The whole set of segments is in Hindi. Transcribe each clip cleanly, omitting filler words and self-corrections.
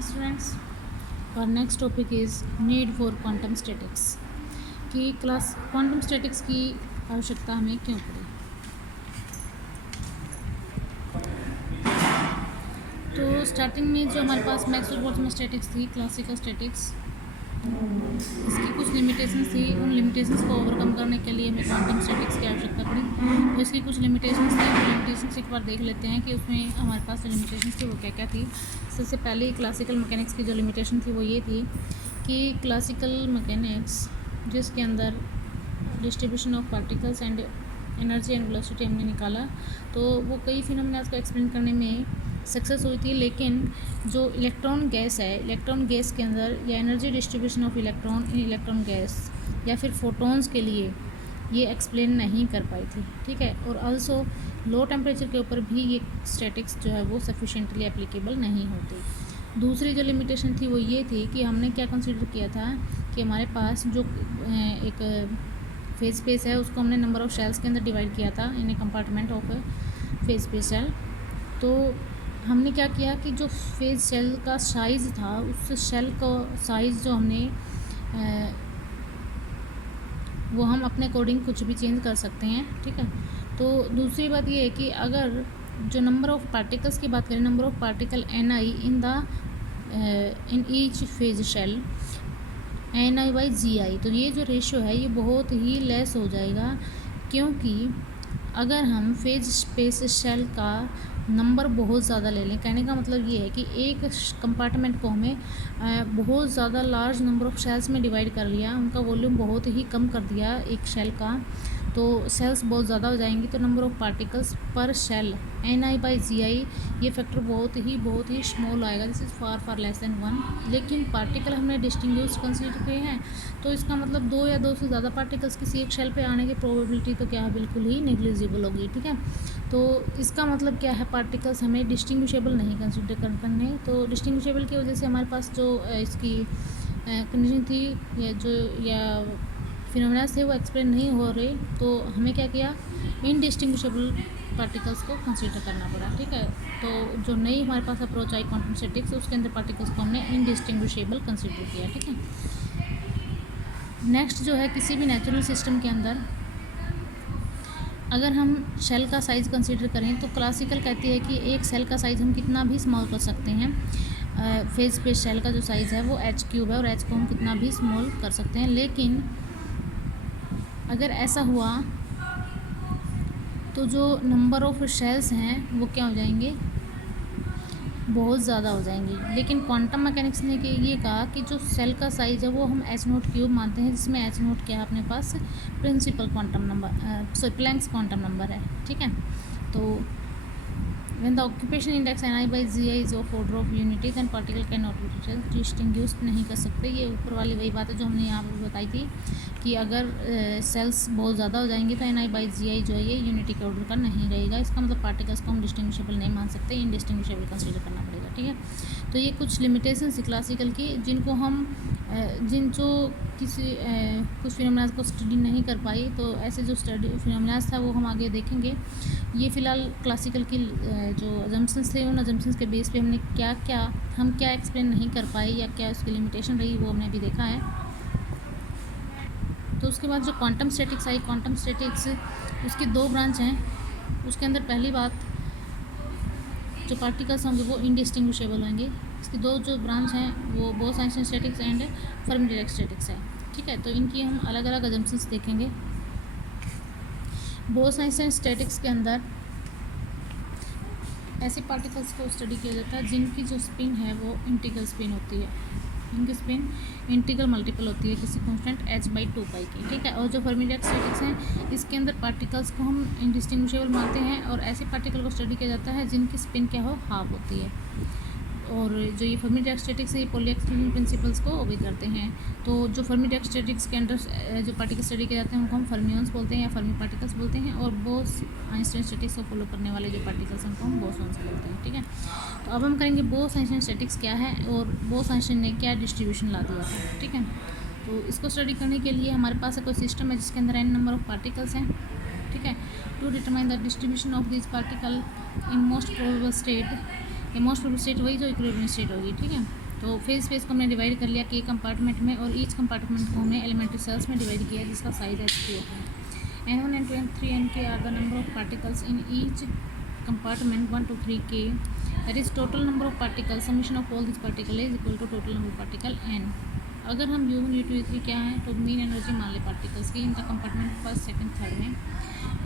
morning students. Our next topic is need for quantum statics कि क्लास क्वांटम स्टैटिक्स की आवश्यकता हमें क्यों पड़ी। तो स्टार्टिंग में जो हमारे पास मैक्सवेल बोल्ट्जमैन स्टैटिक्स थी, क्लासिकल स्टैटिक्स, इसकी कुछ लिमिटेशंस थी। उन लिमिटेशंस को ओवरकम करने के लिए हमें क्वांटम स्टैटिक्स की आवश्यकता पड़ी। तो इसकी कुछ लिमिटेशंस थी। वो लिमिटेशंस एक बार देख लेते हैं कि उसमें हमारे पास जो लिमिटेशंस थी वो क्या क्या थी। सबसे पहले क्लासिकल मैकेनिक्स की जो लिमिटेशन थी वो ये थी कि क्लासिकल मैकेनिक्स जिसके अंदर distribution of particles and energy and velocity हमने निकाला, तो वो कई फिनोमेना को एक्सप्लेन करने में सक्सेस हुई थी। लेकिन जो इलेक्ट्रॉन गैस है, इलेक्ट्रॉन गैस के अंदर या energy distribution of electron in electron gas या फिर फोटॉन्स के लिए ये एक्सप्लेन नहीं कर पाई थी। ठीक है। और आल्सो लो टेम्परेचर के ऊपर भी ये स्टैटिक्स जो है वो सफिशेंटली एप्लीकेबल नहीं होती। दूसरी जो लिमिटेशन थी वो ये थी कि हमने क्या कंसिडर किया था कि हमारे पास जो एक फेज स्पेस है उसको हमने नंबर ऑफ़ शेल्स के अंदर डिवाइड किया था in a compartment of phase space shell. तो हमने क्या किया कि जो फेज शेल का साइज़ था, उस शेल का साइज़ जो हमने वो हम अपने अकॉर्डिंग कुछ भी चेंज कर सकते हैं। ठीक है। तो दूसरी बात ये है कि अगर जो नंबर ऑफ़ पार्टिकल्स की बात करें, number of particle in each phase shell NI/GI, तो ये जो रेशियो है ये बहुत ही लेस हो जाएगा, क्योंकि अगर हम फेज स्पेस शेल का नंबर बहुत ज़्यादा ले लें, कहने का मतलब ये है कि एक कंपार्टमेंट को हमें बहुत ज़्यादा लार्ज नंबर ऑफ़ शेल्स में डिवाइड कर लिया, उनका वॉल्यूम बहुत ही कम कर दिया एक शेल का, तो सेल्स बहुत ज़्यादा हो जाएंगी, तो नंबर ऑफ़ पार्टिकल्स पर शेल NI/GI ये फैक्टर बहुत ही स्मॉल आएगा। This is far less than 1। लेकिन पार्टिकल हमने डिस्टिंग्विश कंसीडर किए हैं, तो इसका मतलब 2 या 2 से ज़्यादा पार्टिकल्स किसी एक शेल पे आने की प्रोबेबिलिटी तो क्या है, बिल्कुल ही नेग्लिजिबल होगी। ठीक है। तो इसका मतलब क्या है, पार्टिकल्स हमें डिस्टिंग्विशेबल नहीं कंसिडर करने। तो डिस्टिंग्विशेबल की वजह से हमारे पास जो इसकी कंडीशन थी या फिनोमेना थे वो एक्सप्लेन नहीं हो रहे, तो हमें क्या किया, इनडिस्टिंग्विशेबल पार्टिकल्स को कंसीडर करना पड़ा। ठीक है। तो जो नई हमारे पास अप्रोच आई क्वांटम स्टैटिक्स, उसके अंदर पार्टिकल्स को हमने इनडिस्टिंग्विशेबल कंसीडर किया। ठीक है। नेक्स्ट जो है, किसी भी नेचुरल सिस्टम के अंदर अगर हम शेल का साइज़ कंसीडर करें, तो क्लासिकल कहती है कि एक सेल का साइज़ हम कितना भी स्मॉल कर सकते हैं। फेज स्पेस शेल का जो साइज़ है वो h³ है, और h को हम कितना भी स्मॉल कर सकते हैं। लेकिन अगर ऐसा हुआ तो जो नंबर ऑफ़ शेल्स हैं वो क्या हो जाएंगे, बहुत ज़्यादा हो जाएंगी। लेकिन क्वांटम मैकेनिक्स ने ये कहा कि जो सेल का साइज़ है वो हम h03 मानते हैं, जिसमें h0 क्या है अपने पास, principal quantum number, Planck's quantum number है। ठीक है। तो when the occupation index NI/GI is of order of unity then particle cannot be distinguished नहीं कर सकते। ये ऊपर वाली वही बात है जो हमने यहाँ पर बताई थी कि अगर सेल्स बहुत ज़्यादा हो जाएंगे तो NI/GI जो है ये यूनिटी के ऑर्डर का नहीं रहेगा। इसका मतलब पार्टिकल्स को हम डिस्टिंग्विशेबल नहीं मान सकते, इनडिस्टिंग्विशेबल कंसीडर करना पड़ेगा। ठीक है। तो ये कुछ लिमिटेशंस थी क्लासिकल की, जिनको हम कुछ फिनोमेना को स्टडी नहीं कर पाई, तो ऐसे जो स्टडी फिनोमेना था वो हम आगे देखेंगे। ये फ़िलहाल क्लासिकल की जो अजम्पशंस थे, उन अजम्पशंस के बेस पे हमने हम क्या एक्सप्लेन नहीं कर पाए या क्या उसकी लिमिटेशन रही, वो हमने अभी देखा है। तो उसके बाद जो क्वांटम स्टैटिक्स आई, क्वांटम स्टैटिक्स उसकी 2 ब्रांच हैं। उसके अंदर पहली बात, जो पार्टिकल्स होंगे वो इनडिस्टिंग्विशेबल होंगे। इसकी 2 जो ब्रांच हैं वो बोस-आइंस्टाइन स्टैटिक्स एंड फर्मी-डिराक स्टैटिक्स है। ठीक है। तो इनकी हम अलग अलग अजम्पशंस देखेंगे। बोस-आइंस्टाइन स्टैटिक्स के अंदर ऐसे पार्टिकल्स को स्टडी किया जाता है जिनकी जो स्पिन है वो इंटीग्रल स्पिन होती है, इनकी स्पिन इंटीग्रल मल्टीपल होती है किसी कांस्टेंट h/2π की। ठीक है। और जो फर्मी-डिराक स्टैटिक्स हैं, इसके अंदर पार्टिकल्स को हम इनडिस्टिंग्विशेबल मानते हैं, और ऐसे पार्टिकल को स्टडी किया जाता है जिनकी स्पिन क्या हो, हाफ होती है। और जो ये फर्मी-डिराक स्टैटिक्स है, ये पॉली एक्सक्लूजन प्रिंसिपल्स को ओबे करते हैं। तो जो फर्मी-डिराक स्टैटिक्स के अंदर जो पार्टिकल स्टडी किए जाते हैं उनको हम फर्मियंस बोलते हैं या फर्मी पार्टिकल्स बोलते हैं, और बोस-आइंस्टाइन स्टैटिक्स को फॉलो करने वाले जो पार्टिकल्स हैं उनको हम बोसॉन्स बोलते हैं। ठीक है। तो अब हम करेंगे बोस-आइंस्टाइन स्टैटिक्स क्या है और बोस-आइंस्टाइन ने क्या डिस्ट्रीब्यूशन ला दिया था। ठीक है। तो इसको स्टडी करने के लिए हमारे पास कोई सिस्टम है जिसके अंदर n नंबर ऑफ पार्टिकल्स हैं। ठीक है। To determine the distribution of this particle in most probable state, ये मोस्ट प्रोबेबल स्टेट वही जो इक्विलिब्रियम स्टेट होगी। ठीक है। तो फेज स्पेस को हमने डिवाइड कर लिया के कंपार्टमेंट में, और ईच कंपार्टमेंट को हमने एलिमेंट्री सेल्स में डिवाइड किया जिसका साइज h2 होता है। n1 n2 n3 nk are the number of particles in each compartment 1 to 3k, that is total number of particle summation of all this particle is equal to total number of particle n। अगर हम u1 u2 u3 क्या है तो मीन एनर्जी मान ले पार्टिकल्स की इनका कंपार्टमेंट फर्स्ट सेकंड थर्ड में,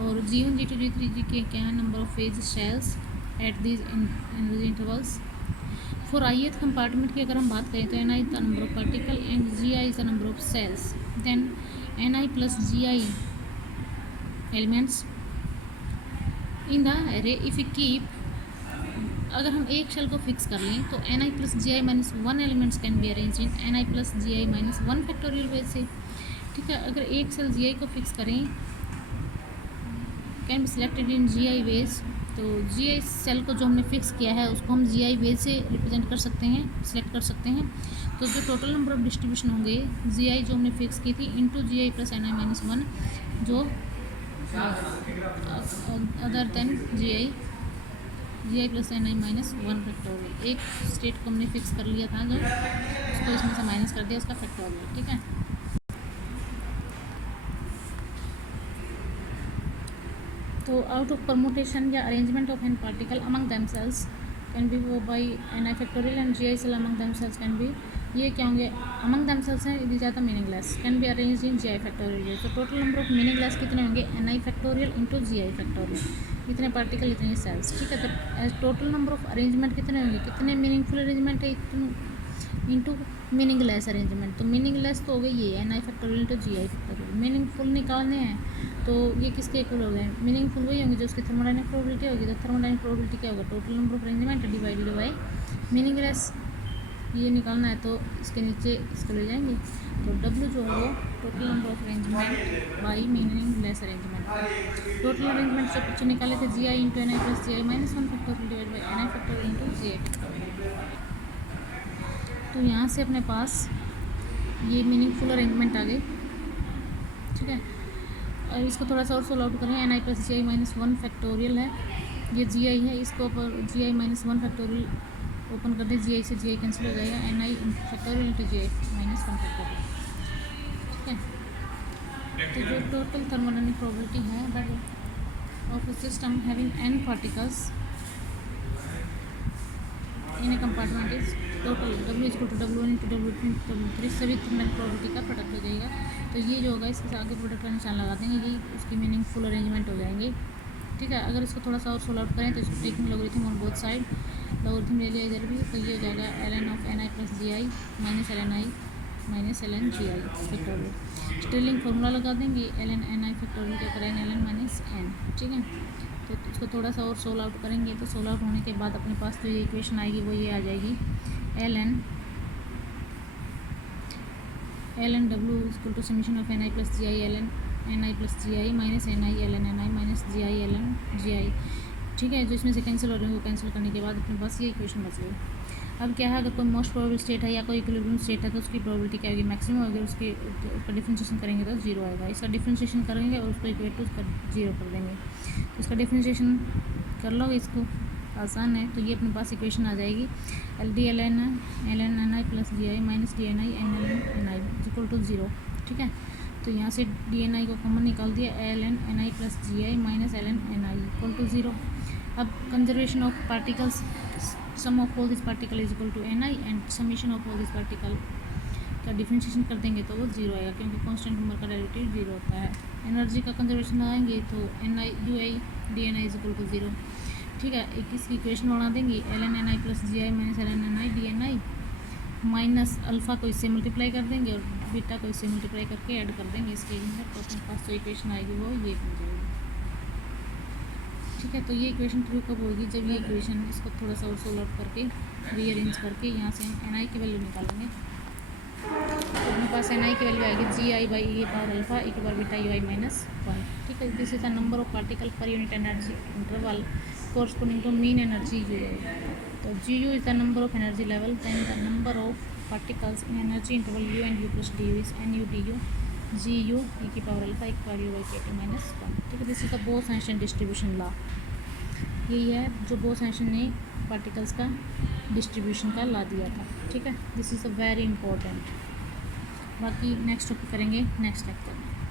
और g1 g2 g3 gk क्या है number of phase shells at these energy intervals. For ith compartment की अगर हम बात करें तो ni is the number of particle and gi is the number of cells, then ni plus gi elements in the array if you keep. अगर हम एक शेल को फिक्स कर लें तो ni plus gi minus 1 elements can be arrange in ni plus gi minus 1 factorial way से। ठीक है, अगर एक सेल gi को फिक्स करें can be selected in gi ways, तो gi सेल को जो हमने फिक्स किया है उसको हम gi वेज से रिप्रेजेंट कर सकते हैं, सिलेक्ट कर सकते हैं। तो जो टोटल नंबर ऑफ डिस्ट्रीब्यूशन होंगे gi जो हमने फिक्स की थी into gi plus ni minus 1 जो other than gi plus ni minus 1 factorial. एक स्टेट को हमने फिक्स कर लिया था जो उसको इसमें से माइनस कर दिया उसका फैक्टोरियल। ठीक है, तो आउट ऑफ परमुटेशन या arrangement of N particle among themselves can be वो by ni factorial and gi cell among themselves can be, ये क्या होंगे अमंग देमसेल्स हैं, इट इज ज़्यादा meaningless, can be arrange in gi factorial. तो टोटल नंबर ऑफ मीनिंगलेस कितने होंगे ni factorial into gi factorial, इतने पार्टिकल इतने सेल्स। ठीक है, तो टोटल नंबर ऑफ अरेंजमेंट कितने होंगे, कितने मीनिंगफुल अरेंजमेंट है इंटू मीनिंगलेस अरेंजमेंट। तो मीनिंगलेस तो हो गई ये ni factorial into gi factorial. Meaningful निकालने हैं तो ये किसके इक्वल हो गए, मीनिंगफुल वही होंगे जो उसकी थर्मोडायनामिक प्रोबेबिलिटी होगी। तो थर्मोडायनामिक प्रोबेबिलिटी क्या होगा, total number of arrangement divided by meaningless. ये निकालना है तो इसके नीचे इसको ले जाएंगे, तो W जो है वो total number of arrangement by meaningless arrangement. Total arrangement से पीछे निकाले थे gi into ni plus gi minus 1 factorial divide by ni factorial into gi factorial. तो यहाँ से अपने पास ये मीनिंगफुल अरेंजमेंट आ गई। ठीक है, और इसको थोड़ा सा और सोल्व आउट करें, ni plus gi minus 1 factorial है, ये gi है, इसको ऊपर gi माइनस 1 फैक्टोरियल ओपन कर दे, gi से gi कैंसिल हो जाएगा, ni factorial into gi minus 1 factorial. ठीक है, तो जो टोटल थर्मोडायनामिक प्रोबेबिलिटी है that of a system having n particles in a compartment is total W is to W1 into W2 into W3 सभी थर्मोडायनामिक प्रोबेबिलिटी का प्रोडक्ट हो जाएगा। तो ये जो होगा इसके आगे प्रोडक्ट का निशान लगा देंगे, ये उसकी मीनिंगफुल अरेंजमेंट हो जाएंगे। ठीक है, अगर इसको थोड़ा सा और सोल्व आउट करें तो इसको taking logarithm on both side, logarithm ले लिया इधर भी, तो ये हो जाएगा ln of ni plus gi minus ln i minus ln gi factorial. Stirling formula लगा देंगे ln ni फैक्टोरियल के ऊपर n ln माइनस n। ठीक है, तो इसको थोड़ा सा और सोल्व आउट करेंगे, तो सोल्व आउट होने के बाद अपने पास जो ये इक्वेशन आएगी वो ये आ जाएगी ln w equal to summation of ni plus gi ln ni plus gi minus ni ln ni minus gi ln gi। ठीक है, जो इसमें से कैंसिल हो रहे हैं वो कैंसिल करने के बाद अपने पास ये इक्वेशन बच गई। अब क्या है, अगर कोई मोस्ट प्रोबेबल स्टेट है या कोई इक्विलिब्रियम स्टेट है तो उसकी प्रोबेबिलिटी क्या होगी, मैक्सिमम होगी, उसका डिफरेंशिएशन करेंगे तो जीरो आएगा। इसका डिफरेंशिएशन करेंगे और उसको इक्वेट टू उसका जीरो कर देंगे, तो इसका डिफरेंशिएशन कर लो, इसको आसान है। तो ये अपने पास इक्वेशन आ जाएगी ln ni plus gi minus dni ln ni equal to zero. ठीक है, तो यहाँ से dni को कॉमन निकाल दिया, ln ni plus gi minus ln ni equal to zero. अब conservation of particles, sum of all this particle is equal to ni and summation of all this particle का डिफरेंशिएशन कर देंगे तो वो जीरो आएगा, क्योंकि कांस्टेंट नंबर का डेरिवेटिव जीरो होता है। एनर्जी का कंजर्वेशन लगाएंगे तो ni ui dni is equal to zero. ठीक है, एक इसकी इक्वेशन बना देंगे ln ni plus gi minus ln ni dni minus alpha को इससे मल्टीप्लाई कर देंगे और बीटा को इससे मल्टीप्लाई करके ऐड कर देंगे इसके अंदर, तो अपने पास जो इक्वेशन आएगी वो ये बन जाएगी। ठीक है, तो ये इक्वेशन ट्रू कब होगी, जब ये इक्वेशन इसको थोड़ा सा और सोल्व आउट करके रीअरेंज करके यहाँ से हम ni की वैल्यू निकालेंगे, तो अपने पास ni की वैल्यू आएगी gi by e power alpha e की पावर बीटा ui माइनस 1। ठीक है, this is the number of particle per unit energy interval corresponding to mean energy u। तो gu is the number of energy level, then the number of particles in energy interval u and u plus du is nu du gu e की पावर अल्फा e की power u by kt minus 1। ठीक है, this is the Bose Einstein distribution law. यही है जो बोस-आइंस्टाइन ने पार्टिकल्स का डिस्ट्रीब्यूशन का ला दिया था। ठीक है, this is a very important. बाकी नेक्स्ट टॉपिक करेंगे नेक्स्ट लेक्चर में।